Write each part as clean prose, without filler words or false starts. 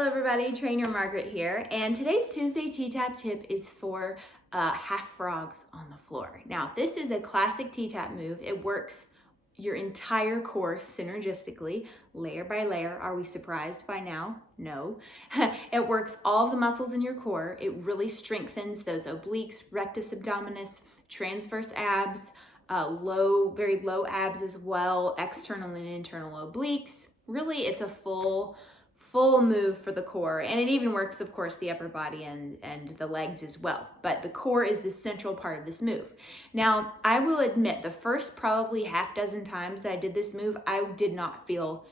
Hello everybody, Trainer Margaret here, and today's Tuesday T-Tap tip is for half frogs on the floor. Now, this is a classic T-Tap move. It works your entire core synergistically, layer by layer. Are we surprised by now? No. It works all of the muscles in your core. It really strengthens those obliques, rectus abdominis, transverse abs, very low abs as well, external and internal obliques. Really, it's a full move for the core, and it even works, of course, the upper body and the legs as well, but the core is the central part of this move. Now, I will admit, the first probably half dozen times that I did this move, I did not feel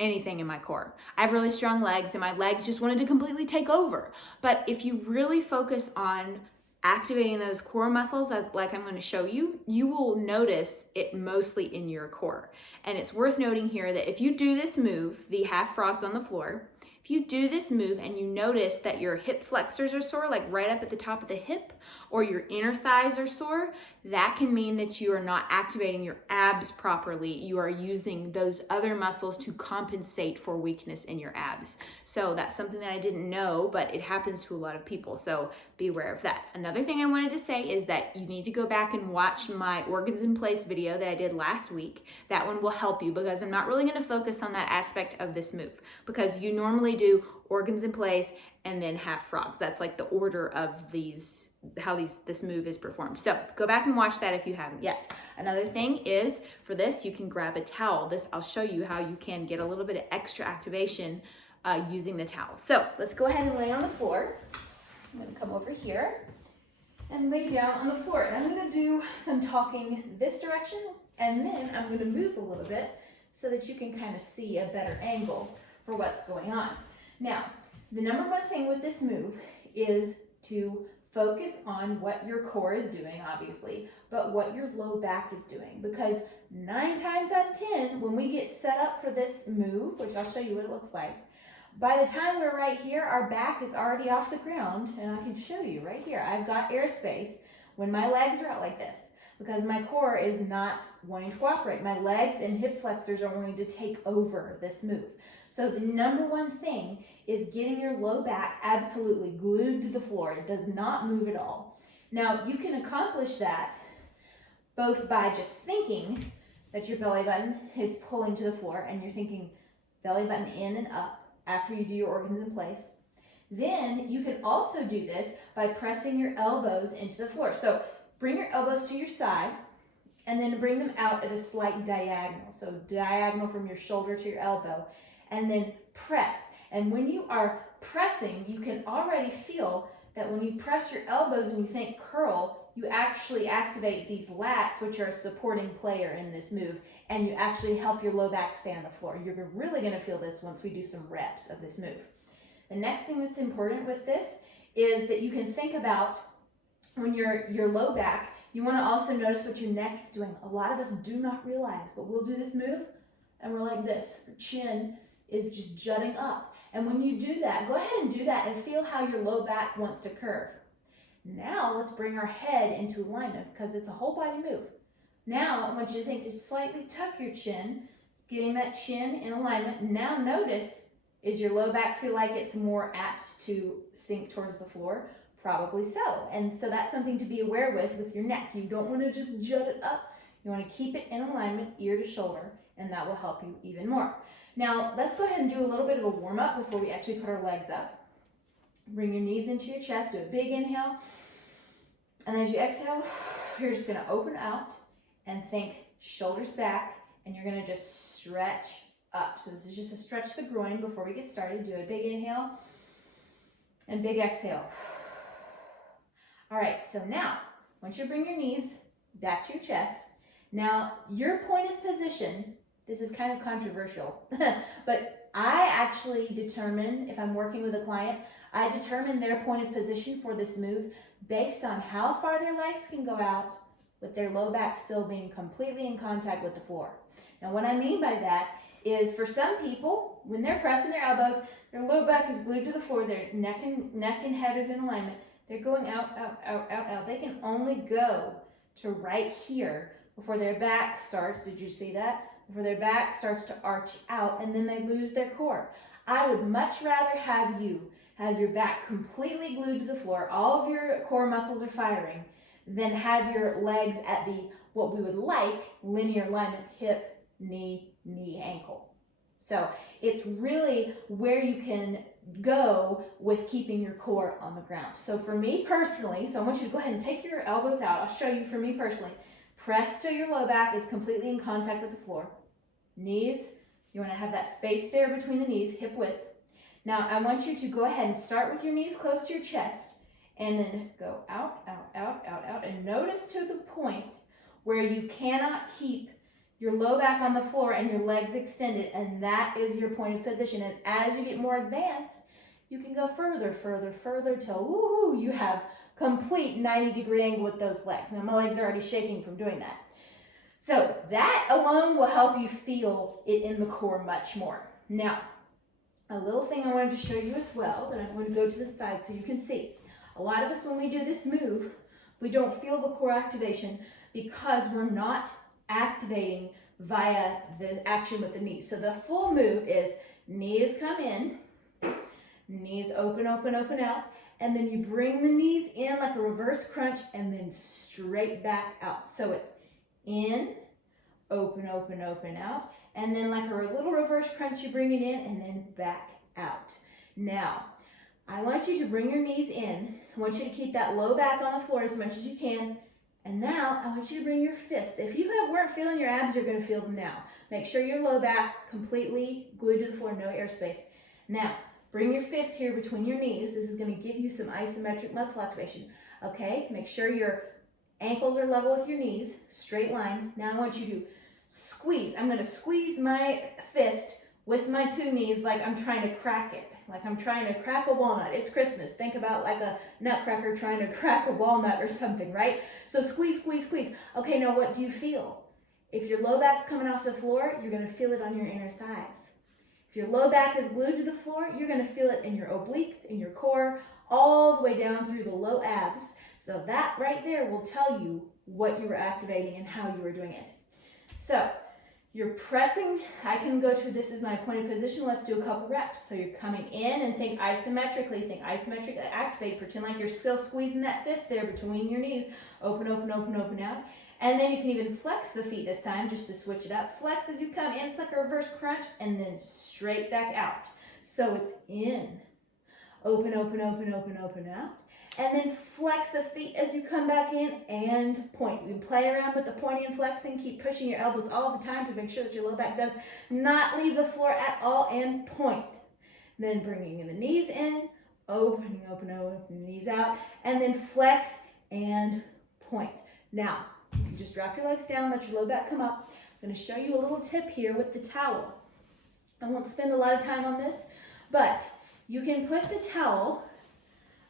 anything in my core. I have really strong legs, and my legs just wanted to completely take over. But if you really focus on activating those core muscles, like I'm going to show you, you will notice it mostly in your core. And it's worth noting here that if you do this move, the half frogs on the floor, if you do this move and you notice that your hip flexors are sore, like right up at the top of the hip, or your inner thighs are sore, that can mean that you are not activating your abs properly. You are using those other muscles to compensate for weakness in your abs. So that's something that I didn't know, but it happens to a lot of people. So be aware of that. Another thing I wanted to say is that you need to go back and watch my organs in place video that I did last week. That one will help you, because I'm not really going to focus on that aspect of this move, because you normally do organs in place and then half frogs. That's like the order of these, how this move is performed. So go back and watch that if you haven't yet. Another thing is, for this, you can grab a towel. I'll show you how you can get a little bit of extra activation using the towel. So let's go ahead and lay on the floor. I'm going to come over here and lay down on the floor. And I'm going to do some talking this direction, and then I'm going to move a little bit so that you can kind of see a better angle for what's going on. Now, the number one thing with this move is to focus on what your core is doing, obviously, but what your low back is doing. Because 9 times out of 10, when we get set up for this move, which I'll show you what it looks like, by the time we're right here, our back is already off the ground, and I can show you right here. I've got airspace when my legs are out like this, because my core is not wanting to cooperate. My legs and hip flexors are wanting to take over this move. So the number one thing is getting your low back absolutely glued to the floor. It does not move at all. Now, you can accomplish that both by just thinking that your belly button is pulling to the floor, and you're thinking belly button in and up after you do your organs in place. Then you can also do this by pressing your elbows into the floor. So bring your elbows to your side and then bring them out at a slight diagonal. So diagonal from your shoulder to your elbow, and then press. And when you are pressing, you can already feel that when you press your elbows and you think curl, you actually activate these lats, which are a supporting player in this move, and you actually help your low back stay on the floor. You're really going to feel this once we do some reps of this move. The next thing that's important with this is that you can think about when your low back, you want to also notice what your neck is doing. A lot of us do not realize, but we'll do this move and we're like this. Your chin is just jutting up. And when you do that, go ahead and do that and feel how your low back wants to curve. Now let's bring our head into alignment, because it's a whole body move. Now I want you to think to slightly tuck your chin, getting that chin in alignment. Now notice, is your low back feel like it's more apt to sink towards the floor? Probably so. And so that's something to be aware with your neck. You don't want to just jut it up. You want to keep it in alignment, ear to shoulder, and that will help you even more. Now let's go ahead and do a little bit of a warm up before we actually put our legs up. Bring your knees into your chest, do a big inhale. And as you exhale, you're just going to open out and think shoulders back, and you're going to just stretch up. So this is just to stretch the groin before we get started. Do a big inhale and big exhale. All right, so now, once you bring your knees back to your chest, now your point of position, this is kind of controversial, but I actually determine, if I'm working with a client, I determine their point of position for this move based on how far their legs can go out with their low back still being completely in contact with the floor. Now what I mean by that is, for some people, when they're pressing their elbows, their low back is glued to the floor, their neck and head is in alignment, they're going out, out, out, out, out. They can only go to right here before their back starts, did you see that? Before their back starts to arch out, and then they lose their core. I would much rather have you have your back completely glued to the floor, all of your core muscles are firing, than have your legs at the, what we would like, linear alignment, hip, knee, knee, ankle. So it's really where you can go with keeping your core on the ground. So for me personally, so I want you to go ahead and take your elbows out. I'll show you for me personally. Press till your low back is completely in contact with the floor. Knees, you want to have that space there between the knees, hip width. Now I want you to go ahead and start with your knees close to your chest and then go out, out, out, out, out, and notice to the point where you cannot keep your low back on the floor and your legs extended, and that is your point of position. And as you get more advanced, you can go further, further, further till woohoo, you have complete 90-degree angle with those legs. Now my legs are already shaking from doing that. So that alone will help you feel it in the core much more. Now, a little thing I wanted to show you as well, that I'm going to go to the side so you can see. A lot of us, when we do this move, we don't feel the core activation because we're not activating via the action with the knees. So the full move is knees come in, knees open, open, open out, and then you bring the knees in like a reverse crunch and then straight back out. So it's in, open, open, open out, and then like a little reverse crunch, you bring it in and then back out. Now, I want you to bring your knees in. I want you to keep that low back on the floor as much as you can. And now I want you to bring your fist. If you weren't feeling your abs, you're going to feel them now. Make sure your low back completely glued to the floor, no airspace. Now, bring your fist here between your knees. This is going to give you some isometric muscle activation. Okay, make sure your ankles are level with your knees, straight line. Now I want you to squeeze. I'm going to squeeze my fist with my two knees like I'm trying to crack it. Like I'm trying to crack a walnut. It's Christmas. Think about like a nutcracker trying to crack a walnut or something, right? So squeeze, squeeze, squeeze. Okay, now what do you feel? If your low back's coming off the floor, you're going to feel it on your inner thighs. If your low back is glued to the floor, you're going to feel it in your obliques, in your core, all the way down through the low abs. So that right there will tell you what you were activating and how you were doing it. So you're pressing, I can go to, this is my point of position, let's do a couple reps. So you're coming in and think isometrically, activate, pretend like you're still squeezing that fist there between your knees, open, open, open, open out. And then you can even flex the feet this time, just to switch it up. Flex as you come in, it's like a reverse crunch, and then straight back out. So it's in, open, open, open, open, open out. And then flex the feet as you come back in and point. You can play around with the pointing and flexing. Keep pushing your elbows all the time to make sure that your low back does not leave the floor at all, and point. Then bringing the knees in, opening, open, open, knees out, and then flex and point. Now, you can just drop your legs down, let your low back come up. I'm going to show you a little tip here with the towel. I won't spend a lot of time on this, but you can put the towel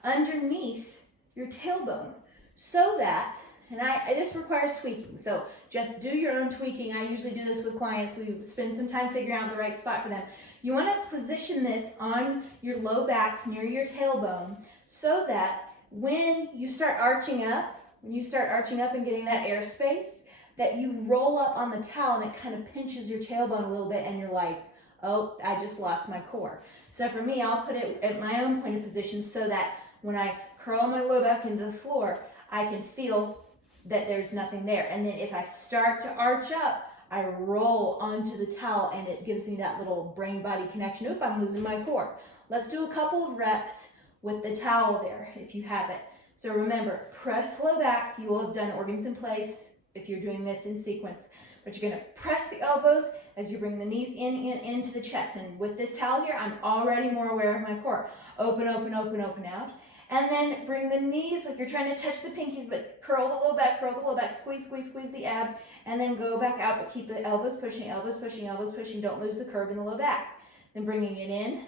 underneath your tailbone so that, and this requires tweaking, so just do your own tweaking. I usually do this with clients. We spend some time figuring out the right spot for them. You want to position this on your low back near your tailbone so that when you start arching up, and getting that air space, that you roll up on the towel and it kind of pinches your tailbone a little bit and you're like, oh, I just lost my core. So for me, I'll put it at my own point of position so that when I curl my low back into the floor, I can feel that there's nothing there. And then if I start to arch up, I roll onto the towel and it gives me that little brain-body connection. Oop, I'm losing my core. Let's do a couple of reps with the towel there if you have it. So remember, press low back. You will have done organs in place if you're doing this in sequence. But you're going to press the elbows as you bring the knees into the chest. And with this towel here, I'm already more aware of my core. Open, open, open, open out. And then bring the knees like you're trying to touch the pinkies, but curl the low back, squeeze, squeeze, squeeze the abs, and then go back out, but keep the elbows pushing, elbows pushing, elbows pushing. Don't lose the curve in the low back. Then bringing it in,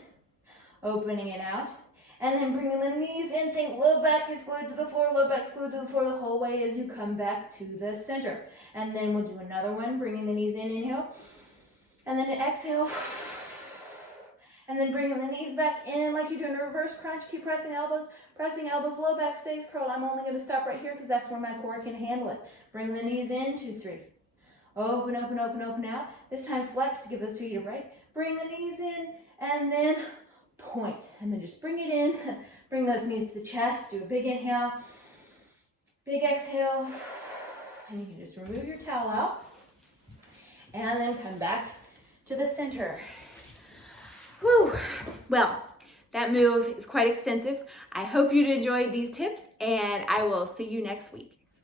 opening it out, and then bringing the knees in. Think low back is glued to the floor, low back is glued to the floor the whole way as you come back to the center. And then we'll do another one, bringing the knees in, inhale, and then exhale. And then bringing the knees back in like you're doing a reverse crunch. Keep pressing elbows, low back stays curled. I'm only going to stop right here because that's where my core can handle it. Bring the knees in, 2, 3. Open, open, open, open out. This time flex to give those feet a break. Bring the knees in and then point. And then just bring it in, bring those knees to the chest, do a big inhale, big exhale, and you can just remove your towel out, and then come back to the center. Whew. Well, that move is quite extensive. I hope you'd enjoy these tips, and I will see you next week.